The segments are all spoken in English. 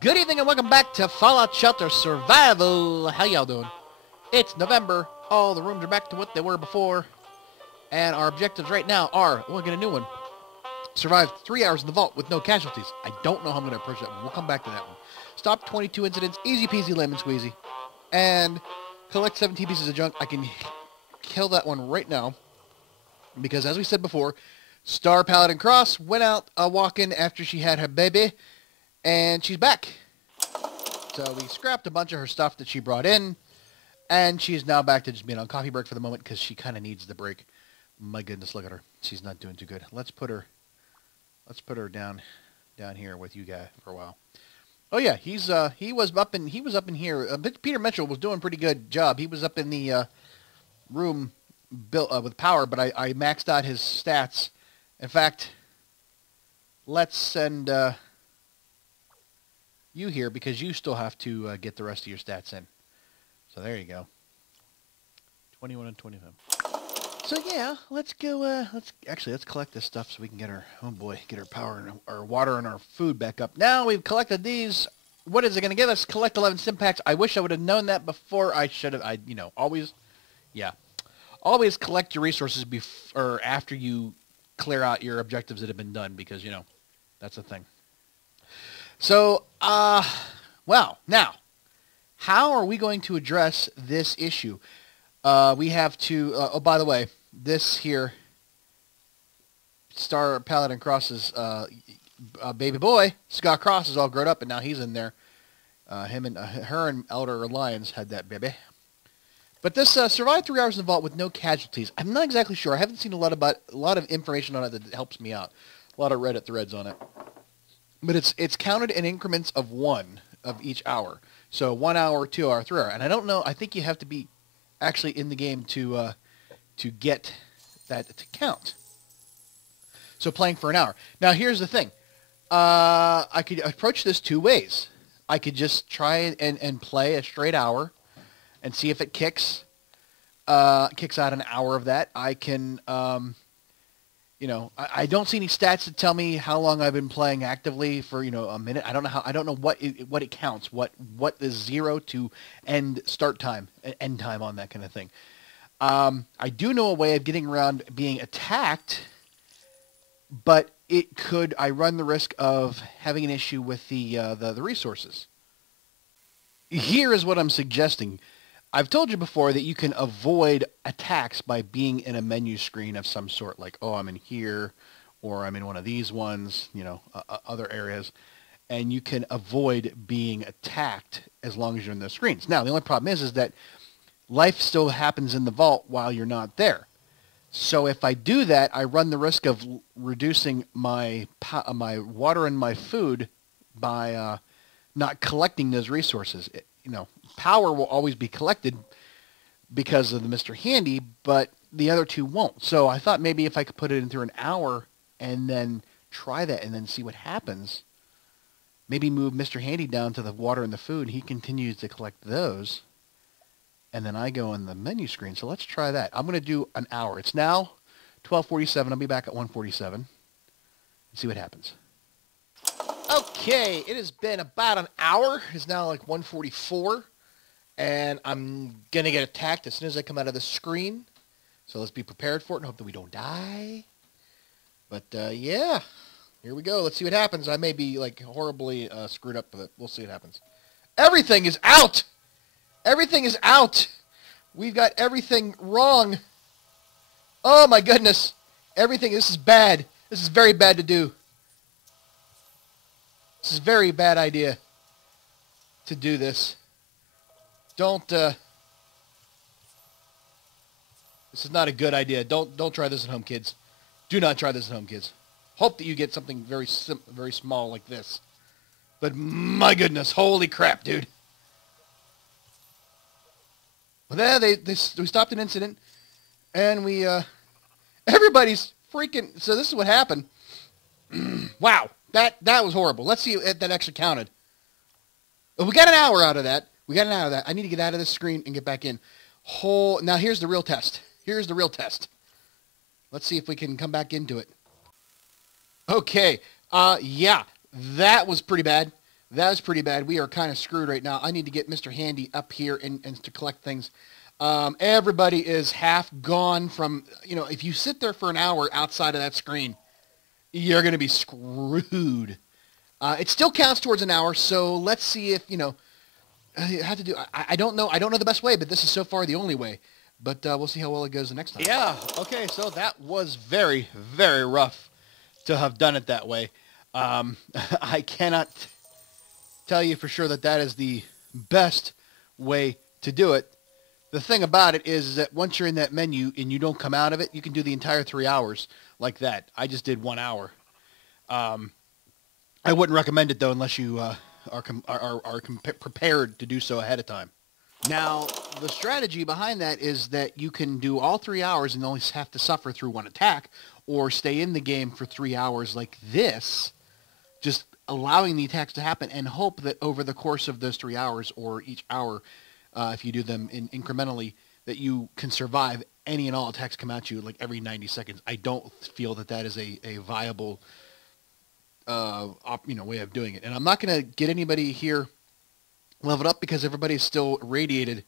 Good evening and welcome back to Fallout Shelter Survival. How y'all doing? It's November. All the rooms are back to what they were before. And our objectives right now are, we'll get a new one. Survive 3 hours in the vault with no casualties. I don't know how I'm going to approach that one. We'll come back to that one. Stop 22 incidents. Easy peasy lemon squeezy. And collect 17 pieces of junk. I can kill that one right now. Because as we said before, Star Paladin Cross went out walking after she had her baby. And she's back. So we scrapped a bunch of her stuff that she brought in. And she's now back to just being on coffee break for the moment because she kind of needs the break. My goodness, look at her. She's not doing too good. Let's put her down here with you guys for a while. Oh yeah, he was up in here. Peter Mitchell was doing a pretty good job. He was up in the room built with power, but I maxed out his stats. In fact, let's send you here because you still have to get the rest of your stats in. So there you go. 21 and 25. So yeah, let's go. Let's collect this stuff so we can get our get our power and our water and our food back up. Now we've collected these. What is it going to give us? Collect 11 stimpaks. I wish I would have known that before. I should have. Always collect your resources before or after you clear out your objectives that have been done because that's the thing. So, well, now, how are we going to address this issue? We have to, oh, by the way, this here, Star Paladin Cross's baby boy, Scott Cross, is all grown up, and now he's in there. Her and Elder Lions had that baby. But this survived 3 hours in the vault with no casualties. I'm not exactly sure. I haven't seen a lot of information on it that helps me out. A lot of Reddit threads on it. But it's counted in increments of 1 of each hour. So 1 hour, 2 hour, 3 hour. And I don't know. I think you have to be actually in the game to get that to count. So playing for an hour. Now here's the thing. I could approach this 2 ways. I could just try and play a straight hour and see if it kicks out an hour of that. I can... I don't see any stats that tell me how long I've been playing actively for, a minute. I don't know what it counts, what is 0 to end time on that kind of thing. I do know a way of getting around being attacked, but I run the risk of having an issue with the resources. Here is what I'm suggesting. I've told you before that you can avoid attacks by being in a menu screen of some sort, like, oh, I'm in here, or I'm in one of these ones, other areas, and you can avoid being attacked as long as you're in those screens. Now, the only problem is that life still happens in the vault while you're not there. So if I do that, I run the risk of reducing my water and my food by not collecting those resources. Power will always be collected because of the Mr. Handy, but the other 2 won't. So I thought maybe if I could put it in through an hour and then try that and then see what happens, maybe move Mr. Handy down to the water and the food. He continues to collect those, and then I go in the menu screen. So let's try that. I'm going to do an hour. It's now 12:47. I'll be back at 1:47 and see what happens. Okay, it has been about an hour. It's now like 1:44. And I'm going to get attacked as soon as I come out of the screen. So let's be prepared for it and hope that we don't die. But, yeah. Here we go. Let's see what happens. I may be, horribly screwed up, but we'll see what happens. Everything is out! Everything is out! We've got everything wrong. Oh, my goodness. This is bad. This is very bad to do. This is a very bad idea to do this. This is not a good idea. Don't try this at home, kids. Do not try this at home, kids. Hope that you get something very small like this. But my goodness, holy crap, dude. Well, there we stopped an incident, and we everybody's freaking. So this is what happened. Wow, that was horrible. Let's see if that actually counted. But we got an hour out of that. I need to get out of this screen and get back in. Now here's the real test. Let's see if we can come back into it. Okay. Yeah, that was pretty bad. That is pretty bad. We are kind of screwed right now. I need to get Mr. Handy up here and to collect things. Everybody is half gone from, if you sit there for an hour outside of that screen, you're going to be screwed. It still counts towards an hour, so let's see if, I have to do, I don't know. I don't know the best way, but this is so far the only way. But we'll see how well it goes the next time. Yeah, okay, so that was very, very rough to have done it that way. I cannot tell you for sure that that is the best way to do it. The thing about it is that once you're in that menu and you don't come out of it, you can do the entire 3 hours like that. I just did 1 hour. I wouldn't recommend it, though, unless you are prepared to do so ahead of time. Now, the strategy behind that is that you can do all 3 hours and only have to suffer through one attack, or stay in the game for 3 hours like this, just allowing the attacks to happen, and hope that over the course of those 3 hours, or each hour, if you do them incrementally, that you can survive any and all attacks come at you like every 90 seconds. I don't feel that that is a viable way of doing it. And I'm not going to get anybody here leveled up because everybody's still radiated,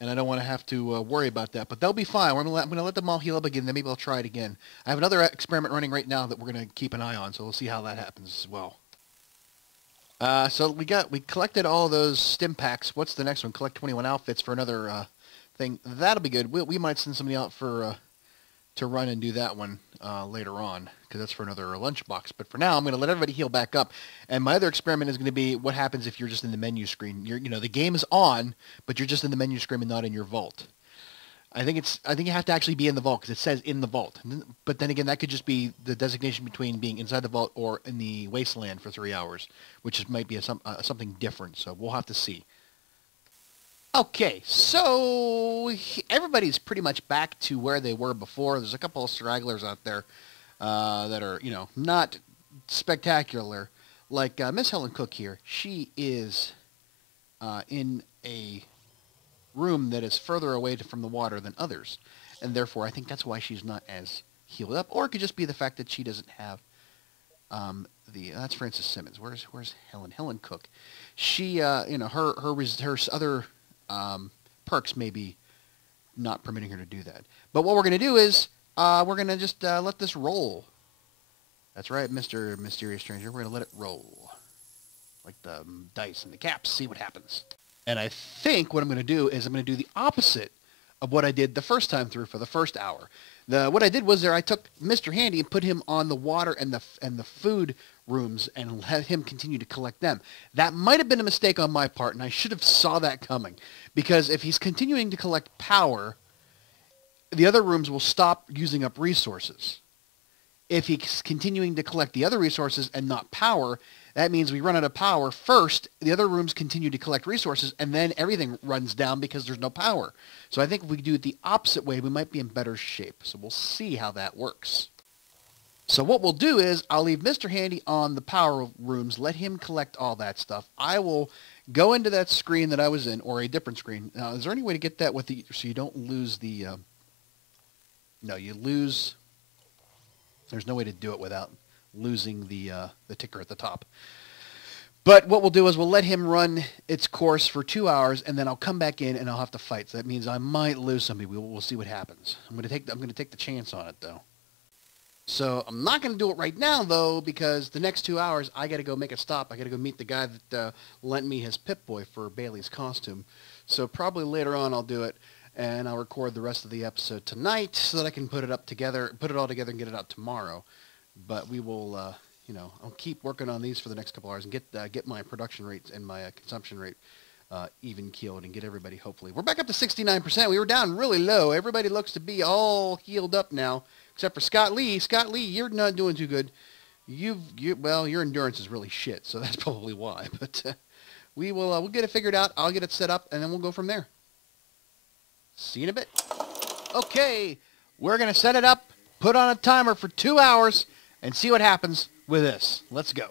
and I don't want to have to worry about that. But they'll be fine. I'm going to let them all heal up again, then maybe I'll try it again. I have another experiment running right now that we're going to keep an eye on, so we'll see how that happens as well. So we collected all those stim packs. What's the next one? Collect 21 outfits for another thing. That'll be good. We might send somebody out for to run and do that one later on, because that's for another lunchbox. But for now, I'm going to let everybody heal back up. And my other experiment is going to be what happens if you're just in the menu screen. The game is on, but you're just in the menu screen and not in your vault. I think you have to actually be in the vault, because it says in the vault. But then again, that could just be the designation between being inside the vault or in the wasteland for 3 hours, which might be something different. So we'll have to see. Okay, so everybody's pretty much back to where they were before. There's a couple of stragglers out there that are, not spectacular. Like Miss Helen Cook here. She is in a room that is further away from the water than others, and therefore I think that's why she's not as healed up. Or it could just be the fact that she doesn't have that's Frances Simmons. Where's Helen? Helen Cook. She her other perks may be not permitting her to do that. But what we're going to do is we're going to just let this roll. That's right, Mr. Mysterious Stranger. We're going to let it roll like the dice and the caps. See what happens. And I think what I'm going to do is I'm going to do the opposite of what I did the first time through for the first hour. What I did was I took Mr. Handy and put him on the water and the food rooms and let him continue to collect them. That might have been a mistake on my part, and I should have saw that coming. Because if he's continuing to collect power, the other rooms will stop using up resources. If he's continuing to collect the other resources and not power, that means we run out of power first, the other rooms continue to collect resources, and then everything runs down because there's no power. So I think if we do it the opposite way, we might be in better shape. So we'll see how that works. So what we'll do is I'll leave Mr. Handy on the power rooms, let him collect all that stuff. I will go into that screen that I was in, or a different screen. Now, is there any way to get that with the, so you don't lose the, no, you lose, there's no way to do it without losing the ticker at the top. But what we'll do is we'll let him run its course for 2 hours, and then I'll come back in and I'll have to fight. So that means I might lose somebody. We'll see what happens. I'm going to take the chance on it, though. So I'm not going to do it right now, though, because the next 2 hours I got to go make a stop. I got to go meet the guy that lent me his Pip-Boy for Bailey's costume. So probably later on I'll do it, and I'll record the rest of the episode tonight so that I can put it all together and get it out tomorrow. But we will, I'll keep working on these for the next couple hours and get my production rates and my consumption rate even keeled and get everybody, hopefully. We're back up to 69%. We were down really low. Everybody looks to be all healed up now, except for Scott Lee. Scott Lee, you're not doing too good. Well, your endurance is really shit, so that's probably why. But we'll get it figured out. I'll get it set up, and then we'll go from there. See you in a bit. Okay, we're going to set it up, put on a timer for 2 hours, and see what happens with this. Let's go.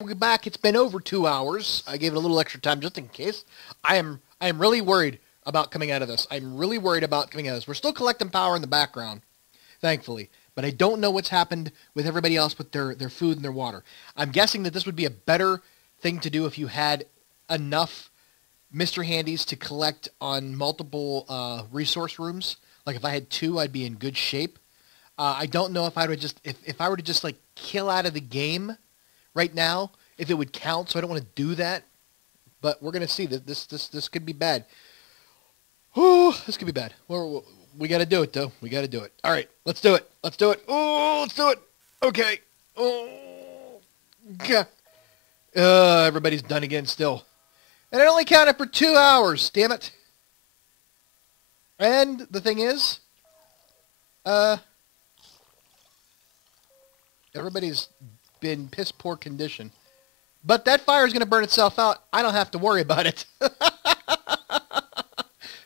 We're back. It's been over 2 hours. I gave it a little extra time just in case. I am really worried about coming out of this. I'm really worried about coming out of this. We're still collecting power in the background, thankfully. but I don't know what's happened with everybody else with their food and their water. I'm guessing that this would be a better thing to do if you had enough Mr. Handies to collect on multiple resource rooms. Like if I had 2, I'd be in good shape. I don't know if I would just if I were to just like kill out of the game right now, if it would count. So I don't want to do that. But we're gonna see that this could be bad. Oh, this could be bad. We got to do it though. We got to do it. All right, let's do it. Let's do it. Oh, let's do it. Okay. Oh, God. Everybody's done again still. And it only counted for 2 hours. Damn it. And the thing is, everybody's been piss poor condition. But that fire is going to burn itself out. I don't have to worry about it.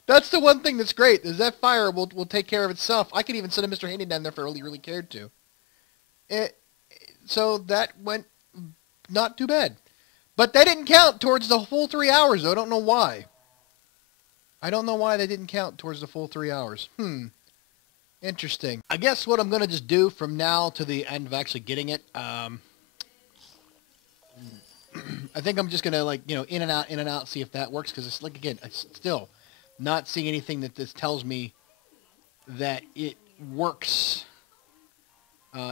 That's the one thing that's great, is that fire will take care of itself. I could even send a Mr. Handy down there if I really cared to. So that went not too bad. But that didn't count towards the full 3 hours, though. I don't know why. I don't know why they didn't count towards the full 3 hours. Interesting. I guess what I'm going to just do from now to the end of actually getting it, I think I'm just going to, like, you know, in and out, see if that works. Because it's, like, again, I still not seeing anything that this tells me that it works,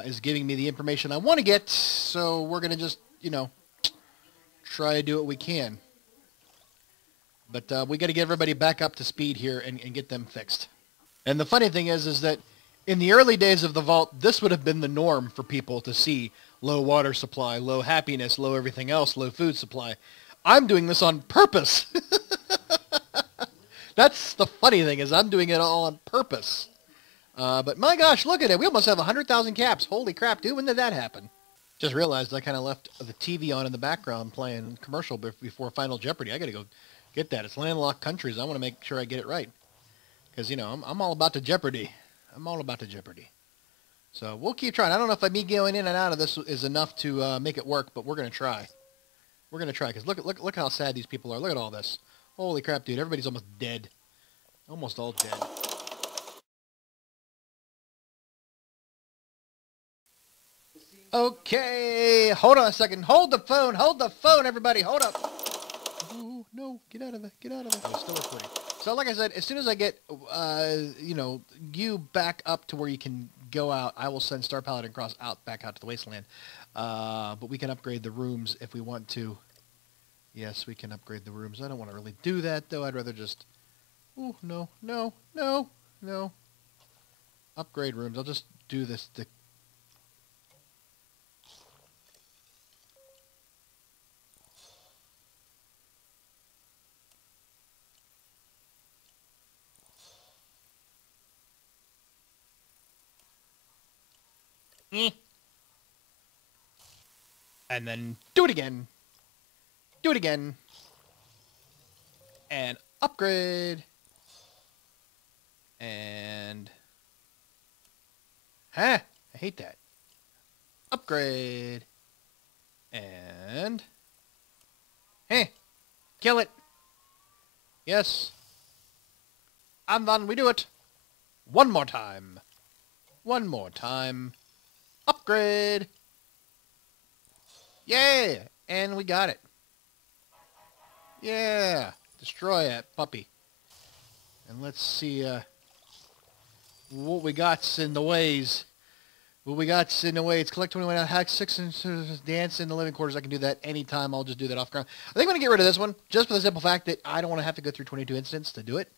is giving me the information I want to get. So we're going to just, you know, try to do what we can. But we got to get everybody back up to speed here and get them fixed. And the funny thing is that in the early days of the Vault, this would have been the norm for people to see low water supply, low happiness, low everything else, low food supply. I'm doing this on purpose. That's the funny thing, is I'm doing it all on purpose. But my gosh, look at it. We almost have 100,000 caps. Holy crap, dude. When did that happen? Just realized I kind of left the TV on in the background playing commercial before Final Jeopardy. I got to go get that. It's landlocked countries. I want to make sure I get it right. Because, you know, I'm all about the Jeopardy. I'm all about the Jeopardy. So we'll keep trying. I don't know if me going in and out of this is enough to make it work, but we're going to try. We're going to try, because look how sad these people are. Look at all this. Holy crap, dude. Everybody's almost dead. Almost all dead. Okay. Hold on a second. Hold the phone. Hold the phone, everybody. Hold up. Oh, no. Get out of there. Get out of there. Oh, still recording. So, like I said, as soon as I get, you know, you back up to where you can go out, I will send Star Paladin Cross back out to the Wasteland. But we can upgrade the rooms if we want to. Yes, we can upgrade the rooms. I don't want to really do that, though. I'd rather just... Oh, no, no, no, no. Upgrade rooms. I'll just do this. And then do it again. Do it again. And upgrade. And... Huh? I hate that. Upgrade. And... Hey! Kill it! Yes. And then we do it. One more time. One more time. Upgrade! Yeah! And we got it. Yeah! Destroy that puppy. And let's see what we got in the ways. What we got in the way. It's collect 21 hack 6 and dance in the living quarters. I can do that anytime. I'll just do that off ground. I think I'm going to get rid of this one, just for the simple fact that I don't want to have to go through 22 incidents to do it.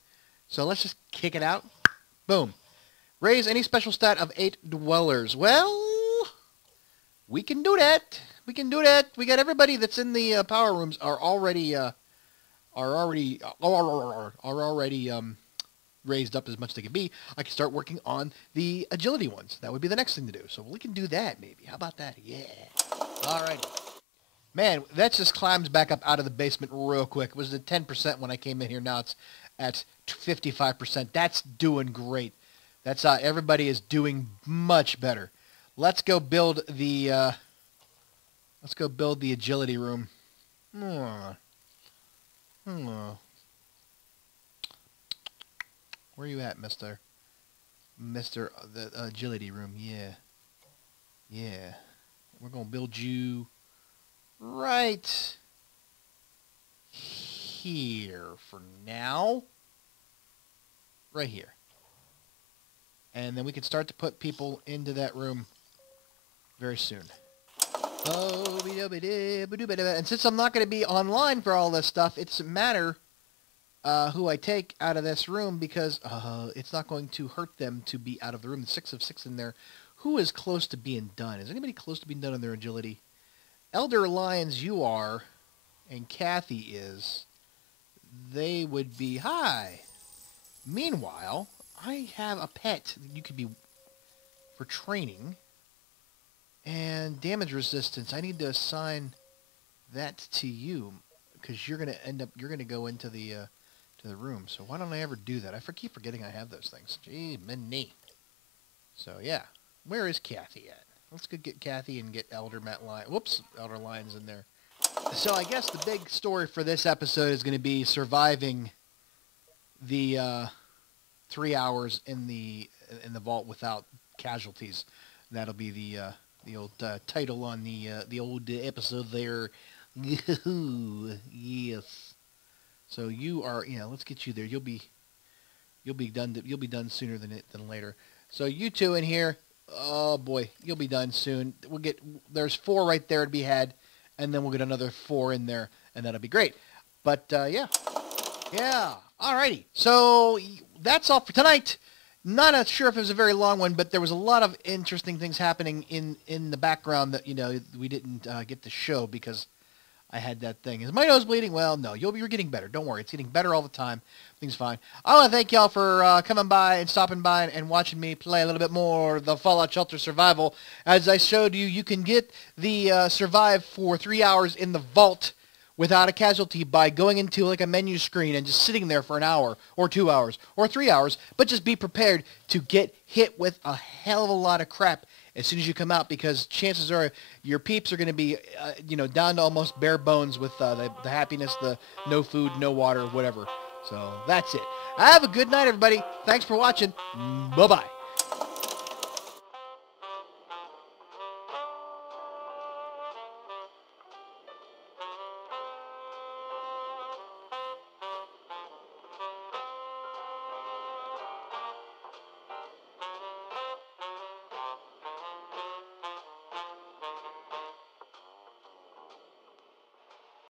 So let's just kick it out. Boom. Raise any special stat of 8 dwellers. Well, we can do that. We can do that. We got everybody that's in the power rooms are already raised up as much as they can be. I can start working on the agility ones. That would be the next thing to do. So we can do that maybe. How about that? Yeah. All right. Man, that just climbs back up out of the basement real quick. It was at 10% when I came in here. Now it's at 55%. That's doing great. That's everybody is doing much better. Let's go build the agility room. Where you at, Mr. Mr. The agility room. Yeah. Yeah. We're going to build you right here for now. Right here. And then we can start to put people into that room very soon. And since I'm not going to be online for all this stuff, it doesn't matter who I take out of this room because it's not going to hurt them to be out of the room. 6 of 6 in there. Who is close to being done? Is anybody close to being done on their agility? Elder Lions, you are, and Kathy is. They would be hi. Meanwhile, I have a pet that you could be for training and damage resistance. I need to assign that to you because you're gonna go into the to the room. So why don't I ever do that? I keep forgetting I have those things. Gee, many. So yeah, where is Kathy at? Let's go get Kathy and get Elder Lions in there. So I guess the big story for this episode is going to be surviving the 3 hours in the vault without casualties. That'll be the old title on the old episode there. Yes. So you are, let's get you there. You'll be done sooner than later. So you two in here, oh boy, you'll be done soon. There's 4 right there to be had, and then we'll get another 4 in there, and that'll be great. But yeah, alrighty. So that's all for tonight. Not sure if it was a very long one, but there was a lot of interesting things happening in the background that we didn't get to show because I had that thing. Is my nose bleeding? Well, no. You're getting better. Don't worry. It's getting better all the time. Things fine. I want to thank y'all for coming by and stopping by and watching me play a little bit more of the Fallout Shelter Survival. As I showed you, you can get the survive for 3 hours in the vault without a casualty by going into like a menu screen and just sitting there for an hour or 2 hours or 3 hours, but just be prepared to get hit with a hell of a lot of crap as soon as you come out, because chances are your peeps are going to be, down to almost bare bones with the happiness, the no food, no water, whatever. So that's it. Have a good night, everybody. Thanks for watching. Bye-bye.